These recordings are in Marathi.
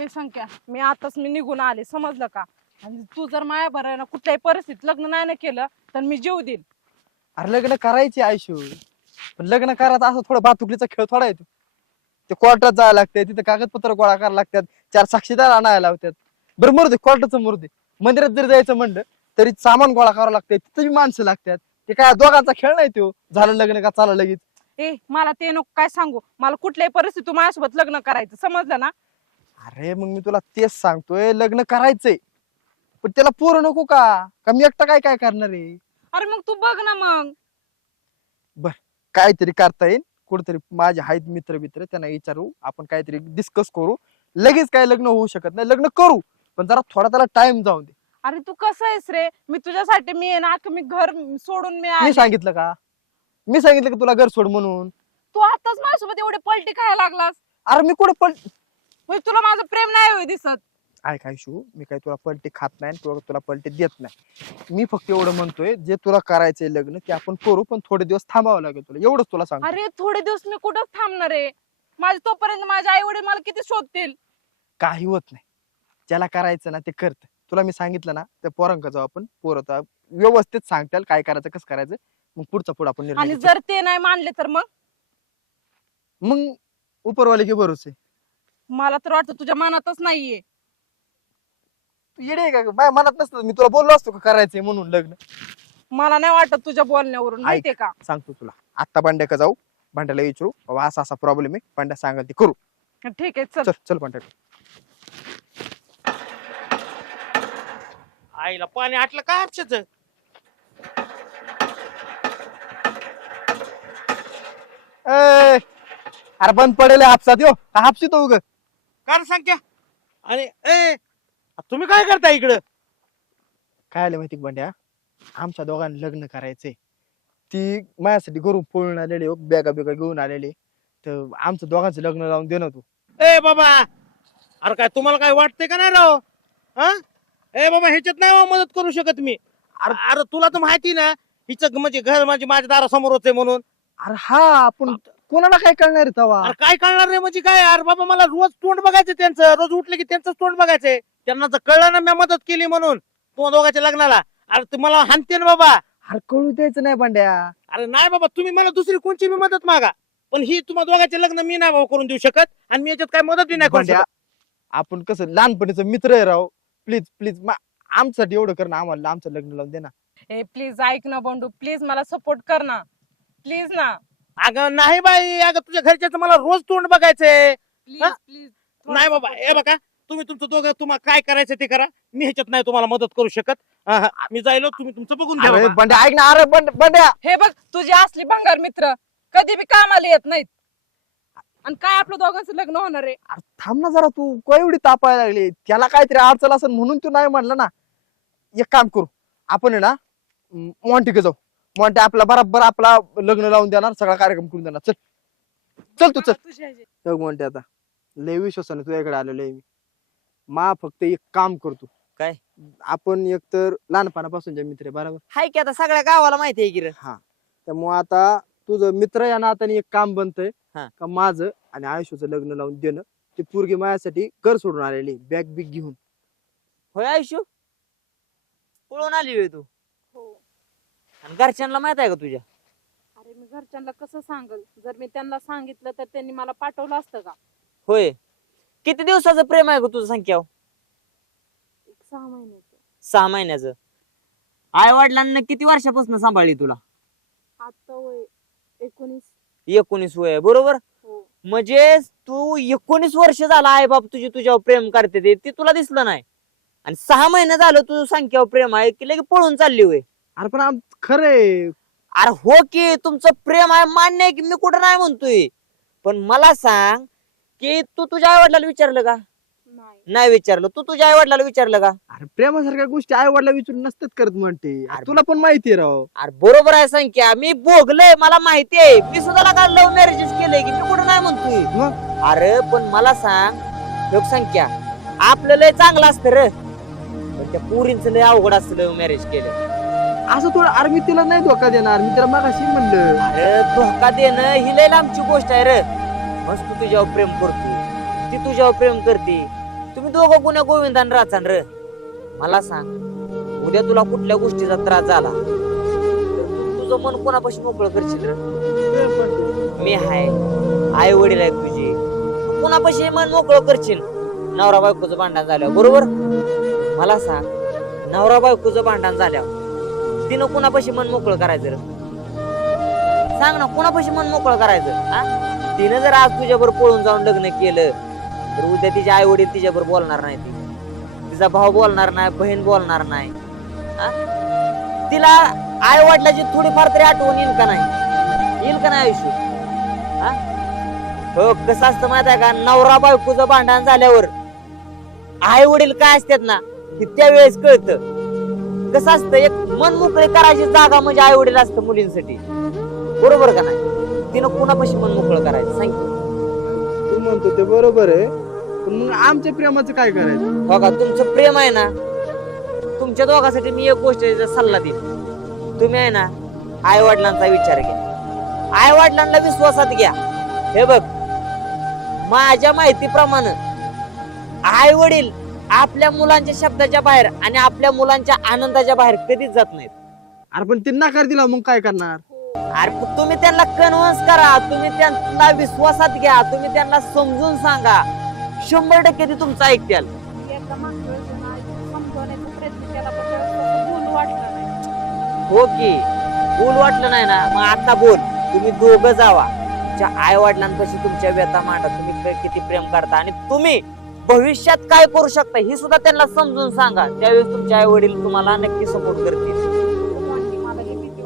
हे संख्या मी आताच मी निघून आले समजलं का? आणि तू जर माया बरं ना कुठल्याही परिस्थितीत लग्न नाही ना केलं तर मी जीव देईन. अरे लग्न करायची आयुष्य. पण लग्न करायचं असं थोडं बातुकलीचा खेळ थोडा येतो ते. कोर्टात जायला लागते तिथे कागदपत्र गोळा करायला लागतात चार साक्षीदार आणायला लावतात. बरं मरू दे कोर्टाचं मरू दे मंदिरात जरी जायचं म्हणलं तरी सामान गोळा करावं लागतंय तिथे बी माणसं लागतात. ते काय दोघांचा खेळ नाही तो? झालं लग्न का चाला लगेच? ए मला ते नको काय सांगू? मला कुठल्याही परिस्थितीत माझ्यासोबत लग्न करायचं समजलं ना? अरे मग मी तुला तेच सांगतोय लग्न करायचंय. पण त्याला पोरं नको का? का मी एकटा काय काय करणार आहे? अरे मग तू बघ ना मग. काहीतरी करता येईल. कुठेतरी माझे आहेत मित्र मित्र त्यांना विचारू. आपण काहीतरी डिस्कस करू. लगेच काय लग्न होऊ शकत नाही. लग्न करू पण जरा थोडा त्याला टाइम जाऊन दे. अरे तू कसं आहेस रे? मी तुझ्यासाठी मी आहे ना मी घर सोडून मी मी आले. सांगितलं का? मी सांगितलं की तुला घर सोड म्हणून? तू आताच माझ्यासोबत एवढे पलटी खायला लागलास. अरे मी कुठं पण म्हणजे तुला माझं प्रेम नाही होय दिसत. ऐक आयशू मी काही तुला पलटी खात नाही आणि तुला तुला पलटी देत नाही. मी फक्त एवढं म्हणतोय जे तुला करायचंय लग्न ते आपण करू पण थोडे दिवस थांबावं लागेल तुला. एवढंच तुला सांग अरे थोडे दिवस मी कुठं थांबणार आहे? माझे तोपर्यंत माझे आई वडील मला किती शोधतील? काही होत नाही. ज्याला करायचं ना ते करत. तुला मी सांगितलं ना त्या पोरांक जाऊ आपण. पोरं तर व्यवस्थित सांगताल काय करायचं कसं करायचं. मग पुढचा पुढे आपण निर्णय आणि घेऊ. जर ते नाही मानले तर मग? मग उपरवाले की भरोसे? मला तर वाटतं तुझ्या मनातच नाहीये. तू येडे आहे का माझ्या मनात नसतं. मी तुला बोललो असतो का करायचंय म्हणून लग्न? मला नाही वाटत तुझ्या बोलण्यावरून माहितीये का? सांगतो तुला. आत्ता भांड्या का जाऊ. भांड्याला विचारू. बाबा असा असा प्रॉब्लेम आहे. भांड्या सांगाल ते करू. ठीक आहे चल. चल चल भांड्या आईला पाणी आटलं काय हापशाच ए, अरे बंद पडेल हापसात यो. का हापशी तो उग कारण सांगत्या आणि ए तुम्ही काय करता इकडं? काय आलं माहिती का भांड्या आमच्या दोघांना लग्न करायचंय. ती माझ्यासाठी घरून पळून आलेले हो, बॅगा बिगा घेऊन आलेले तर आमचं दोघांचं लग्न लावून दे ना तू. ए बाबा! अरे काय तुम्हाला काय वाटतंय का नाही राव? हा? ए बाबा ह्याच्यात नाही हो मदत करू शकत मी. अरे अरे तुला तर माहिती ना हिचं म्हणजे घर म्हणजे माझ्या दारासमोरच आहे म्हणून. अरे हा आपण कोणाला काय करणार आहे तवा? अरे काय कळणार रे म्हणजे काय? अरे बाबा मला रोज तोंड बघायचं त्यांचं. रोज उठले की त्यांचंच तोंड बघायचंय. त्यांना जर कळलं ना मी मदत केली म्हणून. तुम्हा दोघांच्या लग्नाला. अरे ते मला हानते ना बाबा. अरे कळू द्यायचं नाही भांड्या अरे नाही बाबा तुम्ही मला दुसरी कोणची बी मदत मागा. पण ही तुम्हा दोघांचे लग्न मी नाही भाऊ करून देऊ शकत आणि मी याच्यात काय मदत बी नाही करू भांड्या आपण कसं लहानपणीचं मित्र आहे राव. प्लीज प्लीज आमच्यासाठी एवढं कर ना आम्हाला आमचं लग्न लावून दे ना. ए प्लीज ऐक ना बंडू. प्लीज मला सपोर्ट कर ना. प्लीज ना. अगं नाही बाई अगं तुझ्या घरच्याच मला रोज तोंड बघायचंय. प्लीज? प्लीज नाही बाबा हे बघा तुम्ही तुमचं दोघं तुम्हाला काय करायचं ते करा. मी ह्याच्यात नाही तुम्हाला मदत करू शकत. हा, हा, मी जायलो तुम्ही तुमचं बघून घ्या अरे बाबा. बंड्या ऐक ना अरे बंड- बंड्या. हे बघ तुझे असली भंगार मित्र कधी बी कामाला येत नाहीत. आणि काय आपलं दोघांचं लग्न होणार आहे? अरे थांब ना जरा तू काय एवढी तापायला लागली? त्याला काहीतरी अडचण असेल म्हणून तू नाही म्हणलं ना. एक काम करू आपण आहे ना मॉन्टिके जाऊ. मॉन्टे आपला बराबर आपला लग्न लावून देणार सगळा कार्यक्रम करून देणार. चल. चल तू चल. बघ म्हणते आता लय विश्वासाने तुझ्याकडे आलेलो आहे मी. मा फक्त एक काम करतो. काय? आपण एक तर लहानपणापासूनचे मित्र आहे बरोबर? हाय की आता सगळ्या गावाला माहिती आहे की रे. हा. त्यामुळे आता तुझं मित्र या नात्याने एक काम बनतंय हा. का माझं आणि आयुष्याचं लग्न लावून देणं ते पोरगी माझ्यासाठी घर सोडून आलेली बॅग बिग घेऊन. होय आयुष्य? पळून आली होय तू. आणि घरच्यांना माहीत आहे का तुझ्या? अरे मी घरच्यांना कसं सांगल? जर मी त्यांना सांगितलं तर त्यांनी मला पाठवलं असतं का? होय. किती दिवसाचं प्रेम आहे का तुझं संख्या एक सहा महिन्याचं. सहा महिन्याचं. आई वडिलांना किती वर्षापासून सांभाळली तुला? आता वय एकोणीस. एकोणीस वय आहे, बरोबर? हो. म्हणजे तू एकोणीस वर्ष झाला आई बाप तुझी तुझ्यावर प्रेम करते ते ते तुला दिसलं नाही. आणि सहा महिने झालं तुझं संख्यावर प्रेम आहे की लगे पळून चालली होय अरे पण आम खरंय. अरे हो की तुमचं प्रेम आहे मान्य आहे की मी कुठं नाही म्हणतोय. पण मला सांग की तू तुझ्या आई वडिलांना विचारलं का? नाही. नाही विचारलं. तू तुझ्या आई वडिलांना विचारलं का? अरे प्रेमासारख्या गोष्टी आई वडिला विचारून नसतात करत म्हणते. अरे अरे तुला पण माहिती आहे राव. अरे बरोबर आहे संख्या. मी भोगलय मला माहिती आहे. मी सुद्धा का लव्ह मॅरेजेस केलंय की मी कुठं नाही म्हणतोय. मग? अरे पण मला सांग लोकसंख्या आपलं लय चांगलं असतं रे. पण त्या पुरींचं लय अवघड असतं लव्ह मॅरेज केलं. असं थोडं आर्मी तिला नाही धोका देणार. मी तिला मागाशी म्हणलं. अरे धोका देणं ही लय लांबची गोष्ट आहे रे. मस्त तू तुझ्यावर प्रेम करतो. ती तुझ्यावर प्रेम करते. तुम्ही दोघं गुन्हा गोविंदान राहचान र. मला सांग उद्या तुला कुठल्या गोष्टीचा त्रास झाला? तुझं मन कोणापाशी मोकळं करशील र? मी हाय आई वडील आहेत तुझे. कोणापाशी मन मोकळं करशील? नवरा बायकोचं भांडण झाल्यावर बरोबर? मला सांग नवरा बायकोचं भांडण झाल्यावर तिनं कुणापाशी मन मोकळं करायचं सांग ना कुणापाशी मन मोकळं करायचं? हा तिनं जर आज तुझ्यावर पळून जाऊन लग्न केलं तर उद्या तिचे आई वडील तिच्यावर बोलणार नाही ती. तिचा भाऊ बोलणार नाही बहीण बोलणार नाही. हा? तिला आई वडिलाची थोडीफार तरी आठवण येईल का नाही? येईल का नाही आयुष्य? हा हो कसं असतं माहीत आहे का? नवरा बायकोचं भांडण झाल्यावर आई वडील काय असतात ना की त्यावेळेस कळतं. कसं असतं एक मन मोकळे करायची जागा म्हणजे आई वडील असतं मुलींसाठी. बरोबर का नाही? तिनं कुणापाशी मन मोकळं करायचं? सांग. तू म्हणतो ते बरोबर आहे पण मग आमच्या प्रेमाचं काय करायचं? बघा तुमचं प्रेम आहे ना तुमच्या दोघांसाठी मी एक गोष्ट सल्ला देईन. तुम्ही आहे ना आई वडिलांचा विचार घ्या. आई वडिलांना विश्वासात घ्या. हे बघ माझ्या माहितीप्रमाणे आई वडील आपल्या मुलांच्या शब्दाच्या बाहेर आणि आपल्या मुलांच्या आनंदाच्या बाहेर कधीच जात नाहीत. अरे पण ते नकार दिला मग काय करणार? अरे पण तुम्ही त्यांना कन्व्हन्स करा तुम्ही त्यांना विश्वासात घ्या तुम्ही त्यांना समजून सांगा. शंभर टक्के ते तुमचं ऐकत्याल हो की बोल वाटलं नाही ना. मग आता बोल तुम्ही दोघं जावा. तुमच्या आई वडिलांपाशी तुमच्या व्यथा मांडा. तुम्ही किती प्रेम करता आणि तुम्ही भविष्यात काय करू शकता हे सुद्धा त्यांना समजून सांगा. त्यावेळेस तुमचे आई वडील तुम्हाला नक्की सपोर्ट करतील. मला भीती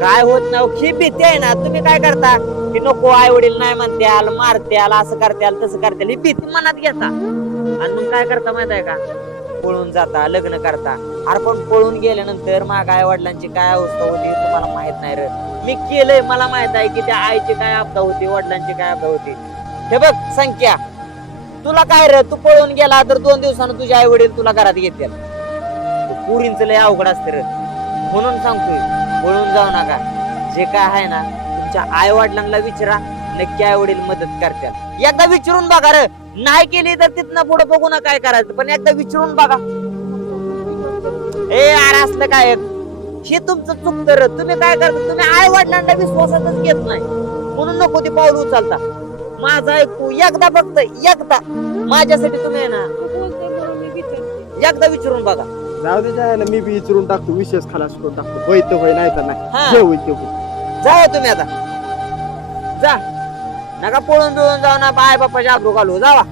काय होत नाही हो, ही भीती आहे ना तुम्ही काय करता? की नको आई वडील नाही म्हणत्याल मारत्याल असं करत्याल तसं करत्याल ही भीती मनात घेता. आणि मग काय करता माहीत आहे का? पळून जाता लग्न करता. अरे पण पळून गेल्यानंतर माग आई वडिलांची काय अवस्था होती तुम्हाला माहीत नाही रे. मी केलंय मला माहीत आहे की त्या आईची काय आपदा होती वडिलांची काय आपदा होती. हे बघ संख्या. तुला काय रे? तू पळून गेला तर दोन दिवसानं तुझे आई वडील तुला घरात घेतील. पुरींच लय अवघड असते रे. म्हणून सांगतोय पळून जाऊ नका. जे काय आहे ना तुमच्या आई वडिलांना विचारा नक्की आई वडील मदत करतात एकदा विचारून बघा रे. नाही केली तर तिथनं पुढे बघू ना काय करायचं पण एकदा विचारून बघा. ए अरे असलं काय? हे तुमचं चुकतं रे. तुम्ही काय करता? तुम्ही आई वडिलांना विश्वासातच घेत नाही. म्हणून नको ते पाऊल उचलता. माझं ऐकू एकदा फक्त एकदा. माझ्यासाठी तुम्ही आहे ना तू बोलते म्हणून मी विचारते एकदा विचारून बघा. जाऊ दे जायला मी बी विचारून टाकतो विशेष खलास करून टाकतो. होय तर होय नाही तर नाही. हा. जे होईल ते होईल. जा तुम्ही आता. जा. नका पळून बिळून जाऊ ना बाय बाप्पाच्या आब्रू घालू जावा.